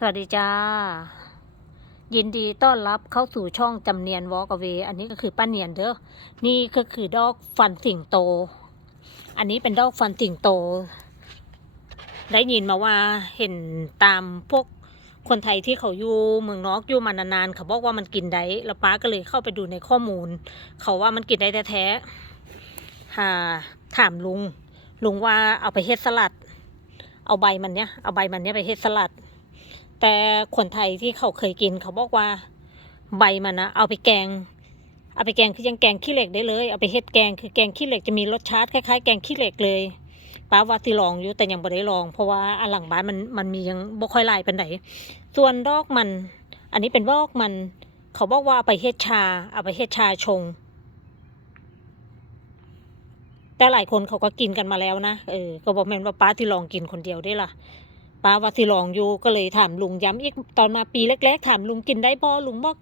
สวัสดีจ้า ยินดีต้อนรับเข้าสู่ช่องจำเนียนวอล์กเวอันนี้ก็คือป้าเนียนเด้อนี่ก็คือดอกฟันสิงโต อันนี้เป็นดอกฟันสิงโต ได้ยินมาว่าเห็นตามพวกคนไทยที่เขาอยู่เมืองนอกอยู่มานานๆเขาบอกว่ามันกินได้แล้วป้าก็เลยเข้าไปดูในข้อมูล เขาว่ามันกินได้แท้ๆหาถามลุง ลุงว่าเอาไปเฮ็ดสลัด เอาใบมันเนี้ยเอาใบมันเนี้ยไปเฮ็ดสลัด แต่คนไทยที่เขาเคยกินเขาบอกว่า ใบมันนะเอาไปแกง เอาไปแกงคือยังแกงขี้เหล็กได้เลย เอาไปเฮ็ดแกงคือแกงขี้เหล็กจะมีรสชาติคล้ายๆ แกงขี้เหล็กเลยป้าว่าที่ลองอยู่แต่ยังบ่ได้ลอง เพราะว่าอันหลังบ้านมันมันมียังบ่ค่อยลายปานใดส่วนดอกมัน อันนี้เป็นดอกมัน เขาบอกว่าเอาไปเฮ็ดชา เอาไปเฮ็ดชาชง แต่หลายคนเขาก็กินกันมาแล้วนะเออก็บอกแม่นว่าป้าที่ลองกินคนเดียวได้ล่ะ ป้าว่าที่ลองอยู่ก็เลยถามลุงย้ำอีกตอนมาปีแรกๆถามลุงกินได้บ่ลุงบอก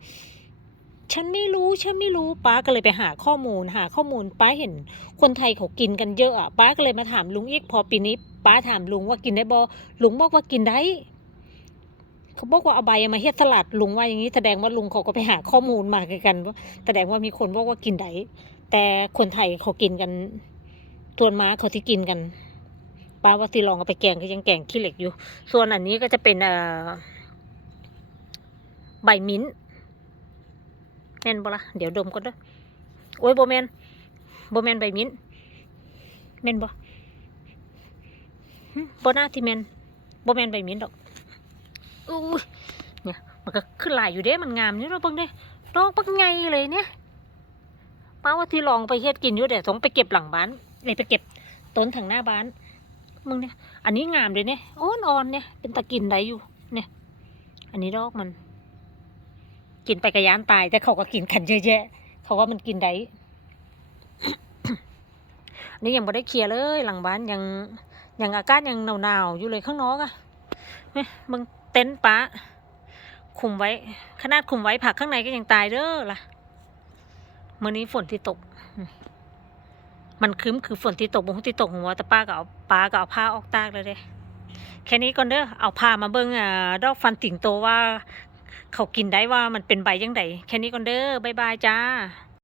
ฉันไม่รู้ ฉันไม่รู้ ป้าก็เลยไปหาข้อมูล หาข้อมูล ป้าเห็นคนไทยเขากินกันเยอะอะ ป้าก็เลยมาถามลุงอีก พอปีนี้ป้าถามลุงว่ากินได้บ่ลุงบอกว่ากินได้ เขาบอกว่าเอาใบมาเฮ็ดสลัด ลุงว่าอย่างนี้แสดงว่าลุงเขาก็ไปหาข้อมูลมากันว่าแสดงว่ามีคนบอกว่ากินได้ แต่คนไทยเขากินกันตัวนม้าเขาที่กินกัน ป้าว่าที่ลองเอาไปแกงก็ยังแกงขี้เหล็กอยู่ ส่วนอันนี้ก็จะเป็นใบมิ้นท์แม่นบ่ละเดี๋ยวดมก่อนด้อโอ้ยโบแมนโบแมนใบมิ้นท์แม่นบ่บ่น่าที่แมนโบแมนใบมิ้นท์ดอกอู้ยเนี่ยมันก็ขึ้นหลายอยู่เด้มันงามอยู่เนาเบิ่งเด้ดอกบักไงเลยเนี่ยป้าว่าที่ลองไปเฮ็ดกินอยู่เดี๋ยวต้องไปเก็บหลังบ้านเลยไปเก็บต้นทางหน้าบ้าน มึงเนี่ย อันนี้งามเลยเนี่ยอ่อนอ่อนๆเนี่ย เป็นตะกินได้อยู่ เนี่ย อันนี้ดอกมัน กินไปกระยานตาย แต่เขาก็กินกันเยอะแยะ เขาว่ามันกินได้อันนี้ยังไม่ได้เคลียร์เลย หลังบ้านยังยังอากาศยังหนาวๆอยู่เลยข้างนอกอะเนี่ยมึงเต็นท์ป้าคุมไว้ ขนาดคุมไว้ผักข้างในก็ยังตายเด้อล่ะเมื่อนี้ฝนที่ตก มันครึ้มคือฝนที่ตกบงที่ตกหัวแต่ป้าก็เอาป้าก็เอาผ้าออกตากเลยเด้แค่นี้ก่อนเด้อเอาผ้ามาเบิ่งอ่าดอกฟันติ่งโตว่า เขากินได้ว่ามันเป็นใบยังไงแค่นี้ก่อนเด้อบายบายจ้า